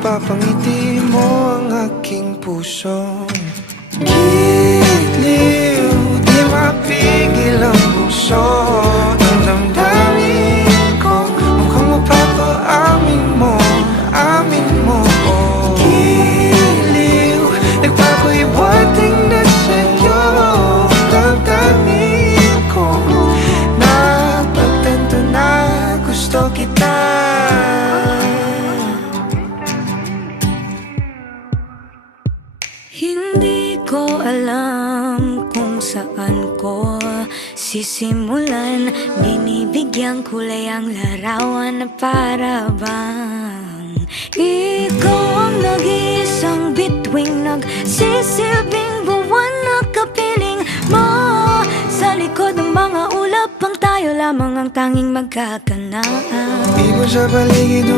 napapangiti mo ang aking puso. Giliw, di mapigil ang puso ng damdamin ko. Mukhang mapapaamin mo, amin mo. Giliw, nagpapahiwating na sa'yo damdamin ko. Napagtanto na gusto kita. Hindi ko alam kung saan ko sisimulan. Binibigyang kulay ang larawan na para bang ikaw ang nag-iisang bituing, nagsisilbing buwan na kapiling mo. Sa likod ng mga ulap ang tayo lamang ang tanging magkakanaan. Ibon sa paligid